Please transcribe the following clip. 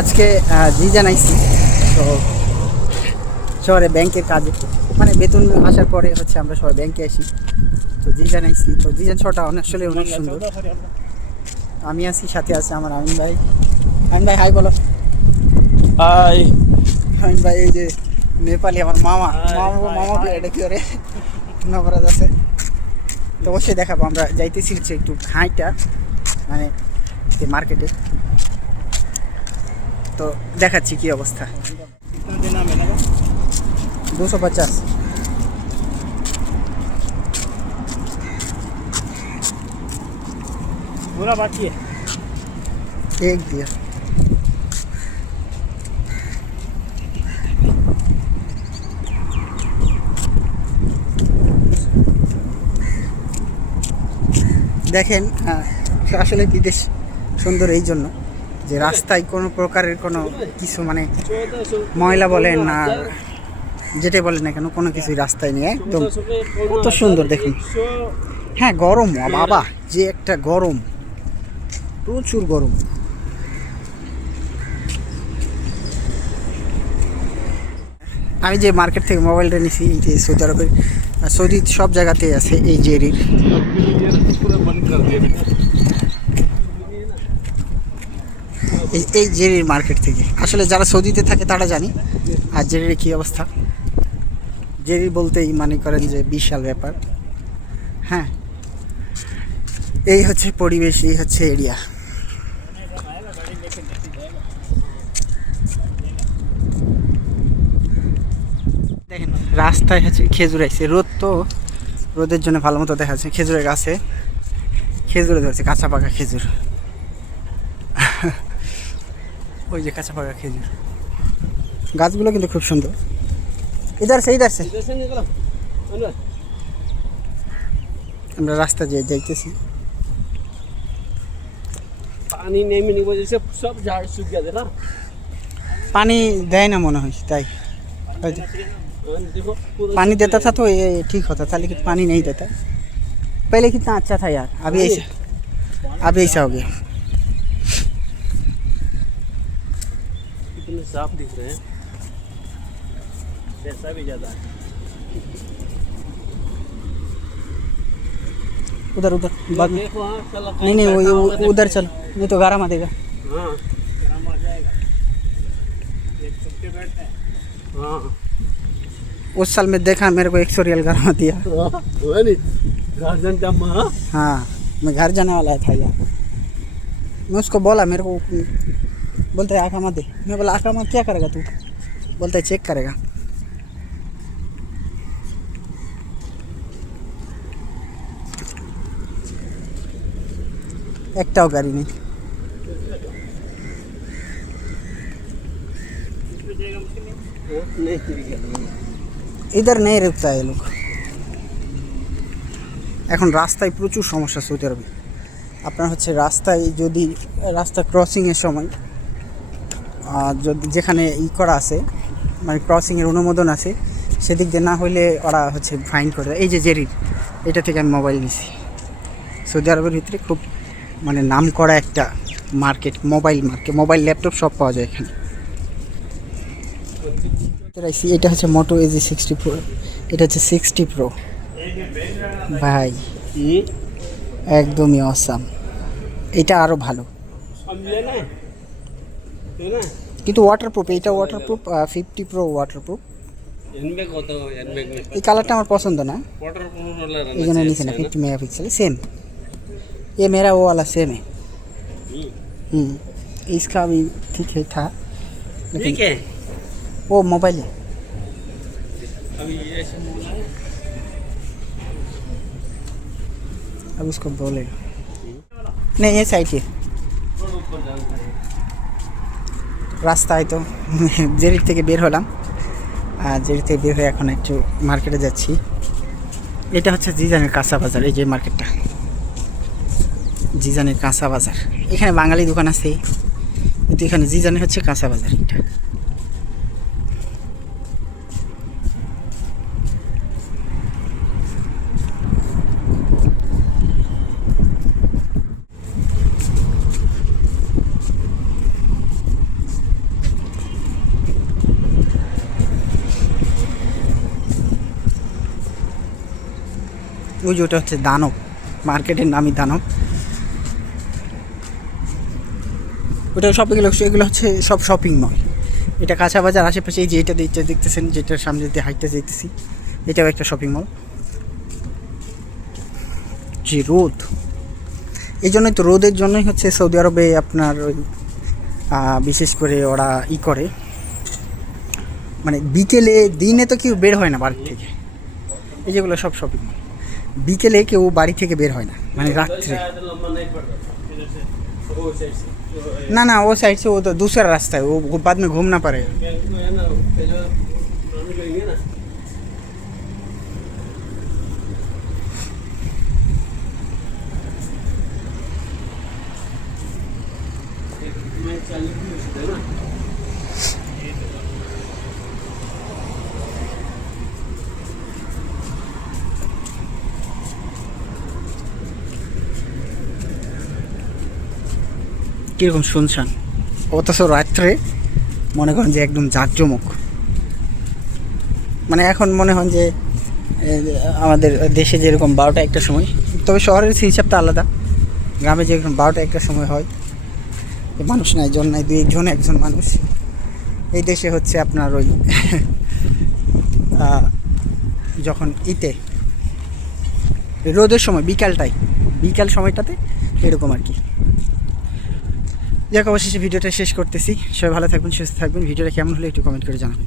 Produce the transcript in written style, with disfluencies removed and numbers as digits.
আজকে জিজান আইছি। তো শহরে ব্যাংকের কাজে, মানে বেতন আসার পরে হচ্ছে আমরা সবাই ব্যাংকে আসি। তো জিজান আইছি, তো জিজান শহরটা আসলে অনেক সুন্দর। আমি আছি, সাথে আছে আমার আমিন ভাই। আমিন ভাই হাই বলো। হাই। আমিন ভাই এই যে নেপালি আমার মামা মামা এটা কি করে নবরাজ আছে। তো অবশ্যই দেখাবো। আমরা যাইতেছি হচ্ছে একটু খাইটা, মানে মার্কেটে। তো দেখাচ্ছি কি অবস্থা। 250 पूरा बाकी है। एक दिया। দেখেন আসলে বিদেশ সুন্দর এই জন্য যে রাস্তায় কোনো প্রকারের কোনো কিছু, মানে ময়লা বলেন না যেটাই বলেন না কেন, কোনো কিছুই রাস্তায় নিয়ে একদম কত সুন্দর দেখুন। হ্যাঁ গরম বাবা, যে একটা গরম, প্রচুর গরম। আমি যে মার্কেট থেকে মোবাইলটা নিছি, এই যে সৌদি আরবের, সৌদি সব জায়গাতেই আছে এই জেরির। এই জেরির মার্কেট থেকে আসলে যারা সৌদিতে থাকে তারা জানি। আর জেরির কী অবস্থা, জেরি বলতেই মনে করেন যে বিশাল ব্যাপার। হ্যাঁ এই হচ্ছে পরিবেশ, এই হচ্ছে এরিয়া। দেখেন রাস্তায় হচ্ছে খেজুর আইছে, রোদ তো রোদের জন্য ভালো মতো দেখা যাচ্ছে। খেজুরের গাছে খেজুরে ধরছে, কাঁচা পাকা খেজুর। ওই যে কাঁচা পাকা খেজুর গাছগুলো কিন্তু খুব সুন্দর। ইধার সে আমরা রাস্তা দিয়ে যাইতেছি। पानी नहीं मिलने की वजह से सब झाड़ सूख गया था ना। पानी देय ना मन हो, ताई देखो पानी देता था तो ये ठीक होता था, लेकिन पानी नहीं देता। पहले कितना अच्छा था यार, अभी ऐसा हो गया। कितने साफ दिख रहे हैं, पैसा भी ज़्यादा है। उधर उधर बाद में, देखो हाँ, नहीं वो उधर चलो, नहीं तो गारा मारेगा। हाँ गरम आ जाएगा, एक चुपके बैठते हैं। हाँ उस साल में देखा मेरे को 100 रियल गारा दिया। गार्डन का माँ। हाँ मैं घर जाने वाला था यार। मैं उसको बोला, मेरे को बोलता है आका मत दे। मैं बोला आका मत क्या करेगा तू, बोलता है चेक करेगा। एकटाও গাড়ি নেই। इधर नहीं रुकता है लोग। এখন রাস্তায় প্রচুর সমস্যা সৌদি আরবে। আপনার হচ্ছে রাস্তায় যদি রাস্তা ক্রসিংয়ের সময় যদি যেখানে করা আছে, মানে ক্রসিংয়ের অনুমোদন আছে, সেদিক দিয়ে না হইলে ওরা হচ্ছে ফাইন করে। এই যে জেরির, এটা থেকে আমি মোবাইল নিছি। সৌদি আরবের ভিতরে খুব মানে নাম করা একটা মার্কেট, মোবাইল ল্যাপটপ সব পাওয়া যায় এখানে। এটা হচ্ছে মোটো এজি 60 প্রো, এটা হচ্ছে 60 প্রো ভাই, একদমই অসাম। এটা আরও ভালো কিন্তু ওয়াটারপ্রুফ, এটা ওয়াটারপ্রুফ 50 প্রো ওয়াটারপ্রুফ। এই কালারটা আমার পছন্দ না, এই জন্য নিচে না। 50 मेगापिक्सल सेम, ये मेरा वो वाला सेम है। इसका भी ठीक है था, लेकिन वो मोबाइल है। अब उसको बोलेगा नहीं, ये साइड है রাস্তায়। তো জেরির থেকে বের হলাম, আর জেরির থেকে বের হয়ে এখন একটু মার্কেটে যাচ্ছি। এটা হচ্ছে জিজানের কাঁচা বাজার, এই যে মার্কেটটা জিজানের কাঁচা বাজার। এখানে বাঙালি দোকান আছে, কিন্তু এখানে জিজানের হচ্ছে কাঁচা বাজার। এটা ওই যে ওটা হচ্ছে দানব, মার্কেটের নামই দানব। ওটা এগুলো হচ্ছে সব শপিং মল। এটা কাঁচা বাজার আশেপাশে, এই যে এটা দেখতেছেন, যেটার সামনে দিয়ে হাইটটা যেতেছি, এটাও একটা শপিং মল। যে রোদ, এই জন্যই তো, রোদের জন্যই হচ্ছে সৌদি আরবে আপনার ওই বিশেষ করে ওরা করে, মানে বিকেলে, দিনে তো কেউ বের হয় না বাড়ি থেকে, এই যেগুলো সব শপিং মল। বিকেলে কেউ বাড়ি থেকে বের হয় না, মানে রাত্রে। ना ना वो साइड से, वो तो दूसरा रास्ता है, वो बाद में घूमना पड़ेगा। কীরকম শুনছেন, অথচ রাত্রে মনে করেন যে একদম জাঁকজমক। মানে এখন মনে হয় যে আমাদের দেশে যেরকম 12টা 1টার সময়, তবে শহরের সেই হিসাবটা আলাদা। গ্রামে যেরকম 12টা 1টার সময় হয়, মানুষ নাই, জন নাই, 2-1 একজন মানুষ। এই দেশে হচ্ছে আপনার ওই যখন রোদের সময়, বিকাল সময়টাতে এরকম আর কি। যাক, অবশেষে ভিডিওটা শেষ করতেছি। সবাই ভালো থাকবেন, সুস্থ থাকবেন। ভিডিওটা কেমন হলে একটু কমেন্ট করে জানাবেন।